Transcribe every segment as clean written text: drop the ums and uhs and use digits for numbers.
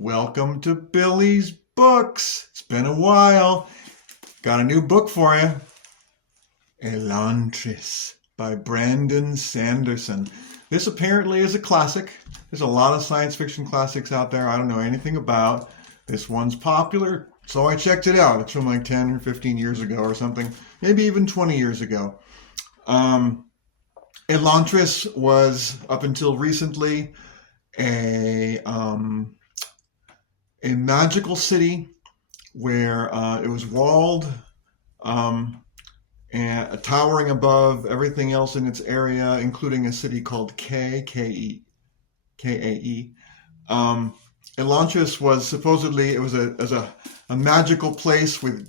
Welcome to Billy's Books. It's been a while. Got a new book for you. Elantris by Brandon Sanderson. This apparently is a classic. There's a lot of science fiction classics out there I don't know anything about. This one's popular, so I checked it out. It's from like 10 or 15 years ago or something, maybe even 20 years ago. Elantris was, up until recently, a magical city where it was walled and towering above everything else in its area, including a city called K-A-E. Elantris was supposedly, it was a magical place with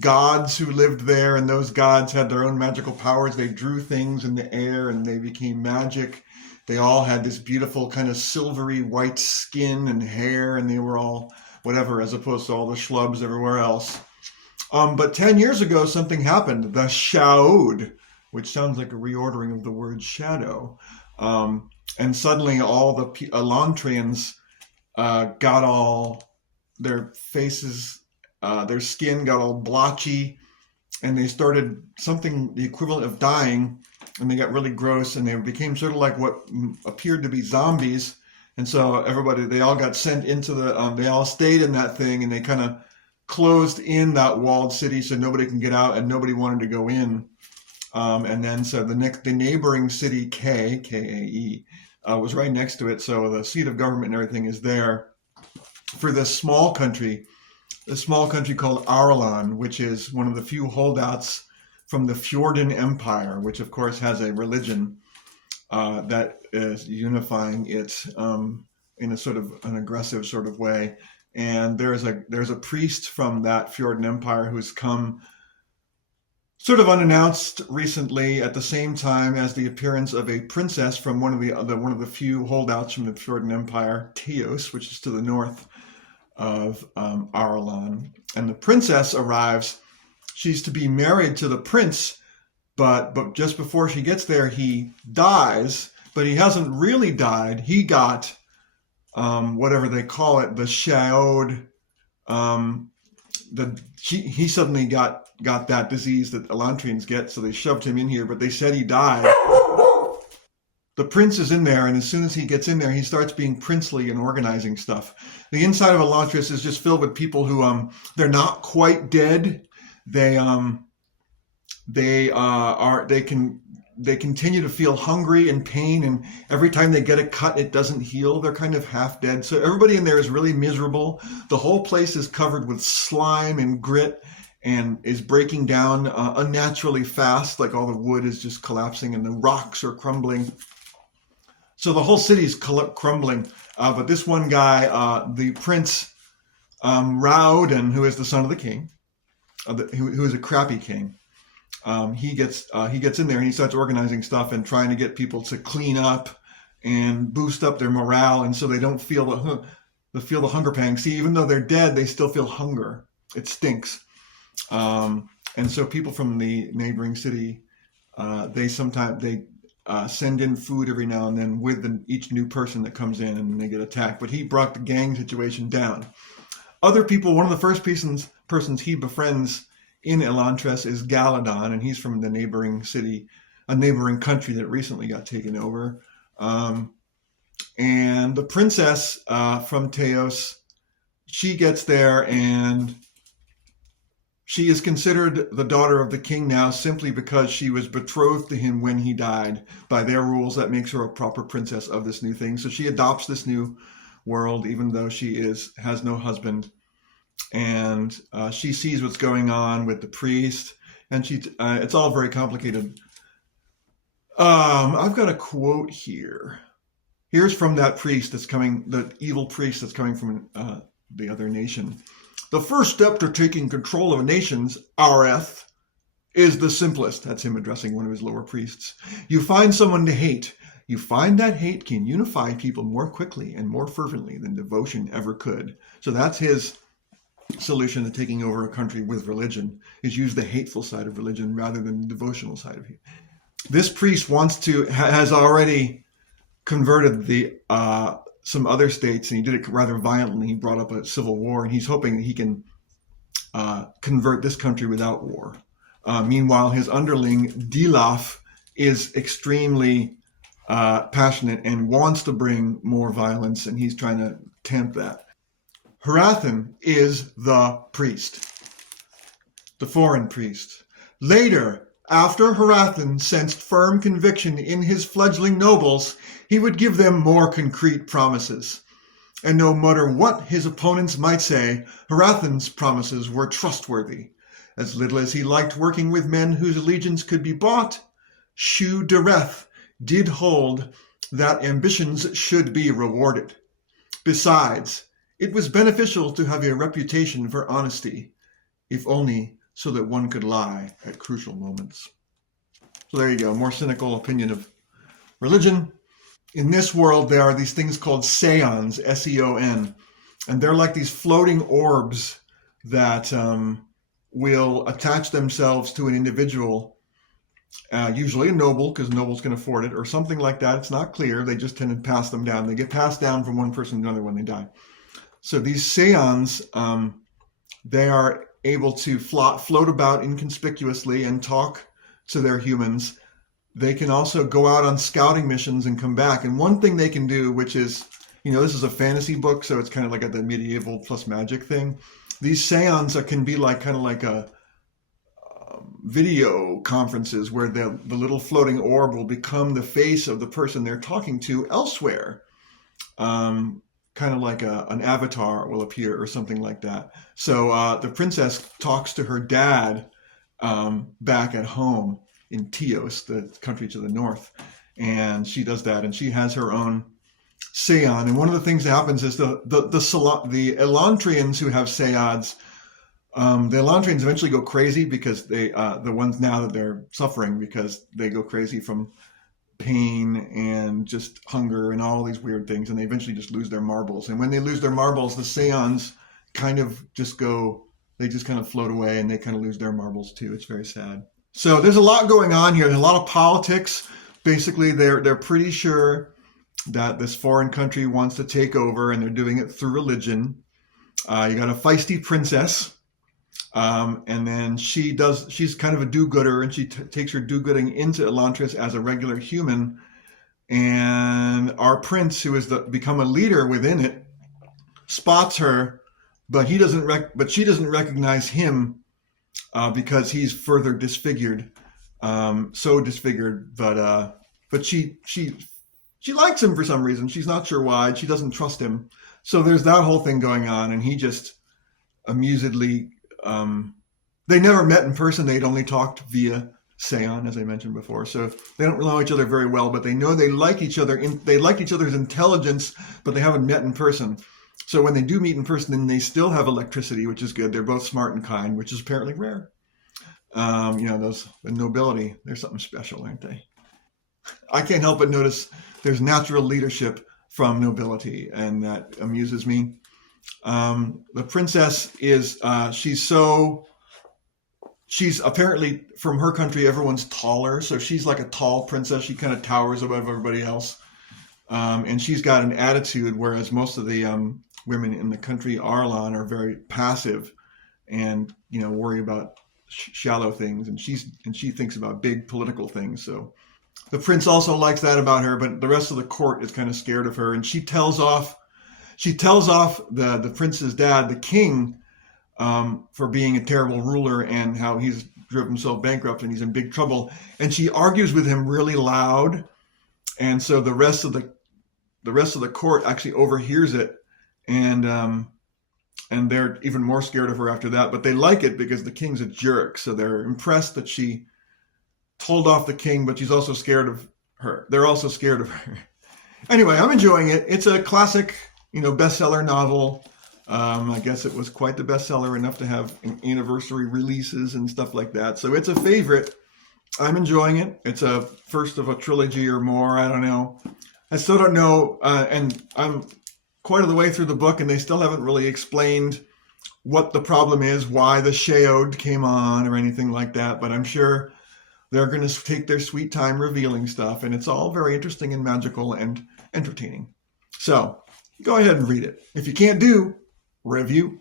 gods who lived there, and those gods had their own magical powers. They drew things in the air and they became magic. They all had this beautiful kind of silvery white skin and hair, and they were all whatever, as opposed to all the schlubs everywhere else. But 10 years ago, something happened. The Shaod, which sounds like a reordering of the word shadow. And suddenly all the Elantrians got all their faces, their skin got all blotchy, and they started something the equivalent of dying, and they got really gross, and they became sort of like what appeared to be zombies. And so they all got sent into they all stayed in that thing, and they kind of closed in that walled city so nobody can get out, and nobody wanted to go in. And then so the neighboring city, K-A-E, was right next to it. So the seat of government and everything is there for this small country called Arlan, which is one of the few holdouts from the Fjordan Empire, which of course has a religion that is unifying it in a sort of an aggressive sort of way. And there's a priest from that Fjordan Empire who's come sort of unannounced recently, at the same time as the appearance of a princess from one of the few holdouts from the Fjordan Empire, Teos, which is to the north of Arlan. And the princess arrives. She's to be married to the prince, but just before she gets there, he dies. But he hasn't really died. He got whatever they call it, the Shaod. He suddenly got that disease that Elantrians get, so they shoved him in here. But they said he died. The prince is in there, and as soon as he gets in there, he starts being princely and organizing stuff. The inside of Elantris is just filled with people who they're not quite dead. They continue to feel hungry and pain, and every time they get a cut, it doesn't heal. They're kind of half dead. So everybody in there is really miserable. The whole place is covered with slime and grit and is breaking down unnaturally fast. Like all the wood is just collapsing and the rocks are crumbling. So the whole city's crumbling. But this one guy, the prince Raoden, who is the son of the king, who is a crappy king, he gets in there and he starts organizing stuff and trying to get people to clean up and boost up their morale, and so they don't feel the hunger pangs. See, even though they're dead, they still feel hunger. It stinks. And so people from the neighboring city, they send in food every now and then with each new person that comes in, and they get attacked. But he brought the gang situation down. Other people, one of the first persons he befriends in Elantris is Galadon, and he's from the neighboring city, a neighboring country that recently got taken over. And the princess from Teos, she gets there, and she is considered the daughter of the king now simply because she was betrothed to him when he died. By their rules, that makes her a proper princess of this new thing. So she adopts this new world, even though she has no husband. And she sees what's going on with the priest, and it's all very complicated. I've got a quote here. Here's from that priest the evil priest that's coming from the other nation. The first step to taking control of a nation's Areth is the simplest. That's him addressing one of his lower priests. You find someone to hate. You find that hate can unify people more quickly and more fervently than devotion ever could. So that's his solution to taking over a country with religion, is use the hateful side of religion rather than the devotional side of it. This priest has already converted the some other states, and he did it rather violently. He brought up a civil war, and he's hoping that he can convert this country without war. Meanwhile, his underling, Dilaf, is extremely passionate and wants to bring more violence, and he's trying to tempt that. Hrathen is the priest, the foreign priest. Later, after Hrathen sensed firm conviction in his fledgling nobles, he would give them more concrete promises. And no matter what his opponents might say, Hrathen's promises were trustworthy. As little as he liked working with men whose allegiance could be bought, Shu Dereth did hold that ambitions should be rewarded. Besides, it was beneficial to have a reputation for honesty, if only so that one could lie at crucial moments. So there you go, more cynical opinion of religion. In this world, there are these things called seons, S-E-O-N, and they're like these floating orbs that will attach themselves to an individual, usually a noble, because nobles can afford it, or something like that. It's not clear. They just tend to pass them down. They get passed down from one person to another when they die. So these seons, they are able to float about inconspicuously and talk to their humans. They can also go out on scouting missions and come back. And one thing they can do, which is, this is a fantasy book, so it's kind of like the medieval plus magic thing. These seons can be kind of like a video conferences where the little floating orb will become the face of the person they're talking to elsewhere. Kind of like an avatar will appear or something like that. So the princess talks to her dad back at home in Teos, the country to the north. And she does that, and she has her own seon. And one of the things that happens is the Elantrians who have seons, the Elantrians eventually go crazy because they, the ones now that they're suffering, because they go crazy from pain and just hunger and all these weird things, and they eventually just lose their marbles. And when they lose their marbles, the seons kind of just kind of float away, and they kind of lose their marbles too. It's very sad. So there's a lot going on here. There's a lot of politics. Basically, they're pretty sure that this foreign country wants to take over, and they're doing it through religion. You got a feisty princess, and then she's kind of a do-gooder, and she takes her do-gooding into Elantris as a regular human. And our prince, who has become a leader within it, spots her, but she doesn't recognize him because he's further disfigured, so disfigured. But she likes him for some reason. She's not sure why. She doesn't trust him. So there's that whole thing going on, and he just amusedly. They never met in person. They'd only talked via seon, as I mentioned before. So they don't know each other very well, but they know they like each other. They like each other's intelligence, but they haven't met in person. So when they do meet in person, then they still have electricity, which is good. They're both smart and kind, which is apparently rare. The nobility, they're something special, aren't they? I can't help but notice there's natural leadership from nobility, and that amuses me. The princess is, she's apparently, from her country, everyone's taller. So she's like a tall princess. She kind of towers above everybody else. And she's got an attitude, whereas most of the women in the country Arlan are very passive and, worry about shallow things. And she thinks about big political things. So the prince also likes that about her, but the rest of the court is kind of scared of her. And she tells off the prince's dad, the king, for being a terrible ruler and how he's driven himself bankrupt and he's in big trouble. And she argues with him really loud. And so the rest of the court actually overhears it, and they're even more scared of her after that. But they like it because the king's a jerk. So they're impressed that she told off the king, but she's also scared of her. They're also scared of her. Anyway, I'm enjoying it. It's a classic, bestseller novel. I guess it was quite the bestseller, enough to have anniversary releases and stuff like that. So it's a favorite. I'm enjoying it. It's a first of a trilogy or more. I don't know. I still don't know. And I'm quite of the way through the book, and they still haven't really explained what the problem is, why the Sheod came on or anything like that. But I'm sure they're going to take their sweet time revealing stuff. And it's all very interesting and magical and entertaining. So go ahead and read it. If you can't do, review.